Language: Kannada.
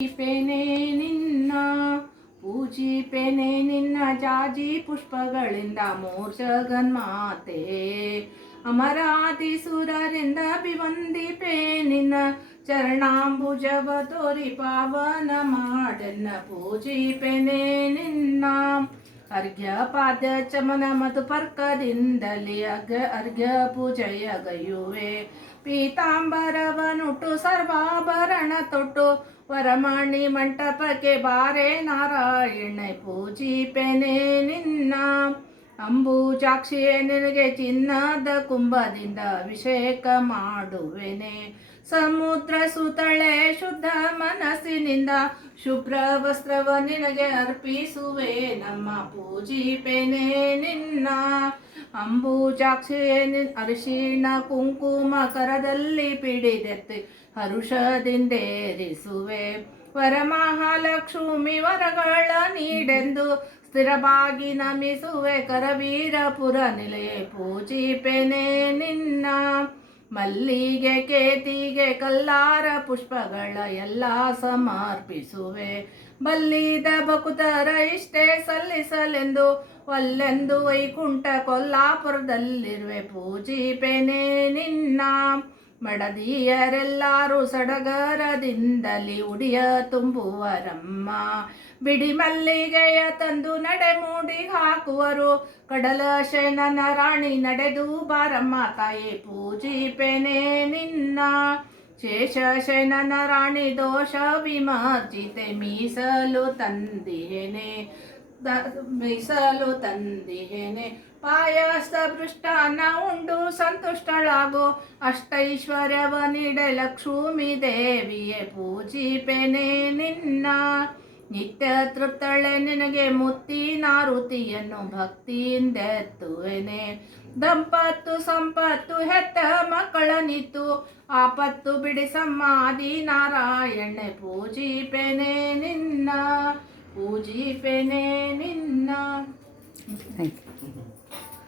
ಪೂಜಿಪೆನೆ ನಿನ್ನ ಪೂಜಿಪೆನೆ ನಿನ್ನ ಜಾಜಿ ಪುಷ್ಪಗಳಿಂದ ಮೂರ್ಛಗನ್ಮಾತೆ ಅಮರಾದಿ ಸುರರಿಂದ ಅಭಿವಂದಿಪೆ ನಿನ್ನ ಚರಣಾಂಬುಜವ ತೋರಿ ಪಾವನ ಮಾಡನ್ನ ಪೂಜಿಪೆನೆ ನಿನ್ನ ಅರ್ಘ್ಯ ಪಾದ್ಯ ಚಮನ ಮಧುಪರ್ಕದಿಂದಲೇ ಅರ್ಘ್ಯ ಪೂಜೆಯ ಗೈಯುವೆ ಪೀತಾಂಬರವನುಟ್ಟು ಸರ್ವಾಭರಣ ತೊಟ್ಟು ವರಮಣಿ ಮಂಟಪಕ್ಕೆ ಬಾರೆ ನಾರಾಯಣ ಪೂಜಿಪೆನೆ ನಿನ್ನ ಅಂಬುಜಾಕ್ಷಿಯೇ ನಿನಗೆ ಚಿನ್ನದ ಕುಂಭದಿಂದ ಅಭಿಷೇಕ ಮಾಡುವೆನೆ ಸಮುದ್ರ ಸುತಳೆ ಶುದ್ಧ ಮನಸ್ಸಿನಿಂದ ಶುಭ್ರ ವಸ್ತ್ರವ ನಿನಗೆ ಅರ್ಪಿಸುವೆ ನಮ್ಮ ಪೂಜಿಪೆನೆ ನಿನ್ನ ಅಂಬುಜಾಕ್ಷಿಯೇ ಅರಿಶಿಣ ಕುಂಕುಮ ಕರದಲ್ಲಿ ಪಿಡಿದೆತ್ತಿ ಹರುಷದಿಂದೇರಿಸುವೆ ವರಮಹಾಲಕ್ಷ್ಮಿ ವರಗಳ ನೀಡೆಂದು ಸ್ಥಿರವಾಗಿ ನಮಿಸುವೆ ಕರವೀರಪುರ ನಿಲಯ ಪೂಜಿಪೆನೆ ನಿನ್ನ ಮಲ್ಲಿಗೆ ಕೇತಿಗೆ ಕಲ್ಲಾರ ಪುಷ್ಪಗಳ ಎಲ್ಲ ಸಮರ್ಪಿಸುವೆ ಬಲ್ಲಿದ ಭಕುತರ ಇಷ್ಟೇ ಸಲ್ಲಿಸಲೆಂದು ಒಲ್ಲೆಂದು ವೈಕುಂಠ ಕೊಲ್ಲಾಪುರದಲ್ಲಿರುವೆ ಪೂಜಿಪೆನೆ ನಿನ್ನ ಮಡದಿಯರೆಲ್ಲರೂ ಸಡಗರದಿಂದಲಿ ಉಡಿಯ ತುಂಬುವರಮ್ಮ ಬಿಡಿ ಮಲ್ಲಿಗೆಯ ತಂದು ನಡೆ ಮೂಡಿ ಹಾಕುವರು ಕಡಲ ಶಯನನ ರಾಣಿ ನಡೆದು ಬಾರಮ್ಮ ತಾಯಿ ಪೂಜಿಪೆನೆ ನಿನ್ನ ಶೇಷಶಯನನ ರಾಣಿ ದೋಷ ವಿಮರ್ಜಿತೆ ಮೀಸಲು ತಂದಿಹೇನೆ ಪಾಯಸ ಪೃಷ್ಟಾನ್ನ ಉಂಡು ಸಂತುಷ್ಟಳಾಗೋ ಅಷ್ಟೈಶ್ವರ್ಯವ ನೀಡೆ ಲಕ್ಷ್ಮೀ ದೇವಿಯೇ ಪೂಜಿಪೆನೆ ನಿನ್ನ ನಿತ್ಯ ತೃಪ್ತಳೆ ನಿನಗೆ ಮುತ್ತಿನಾರುತಿಯನ್ನು ಭಕ್ತಿಯಿಂದೆತ್ತುವೆನೆ ದಂಪತ್ತು ಸಂಪತ್ತು ಹೆತ್ತ ಮಕ್ಕಳನಿತ್ತು ಆಪತ್ತು ಬಿಡಿಸಮ್ಮ ಆದಿ ನಾರಾಯಣ ಪೂಜಿಪೆನೆ ನಿನ್ನ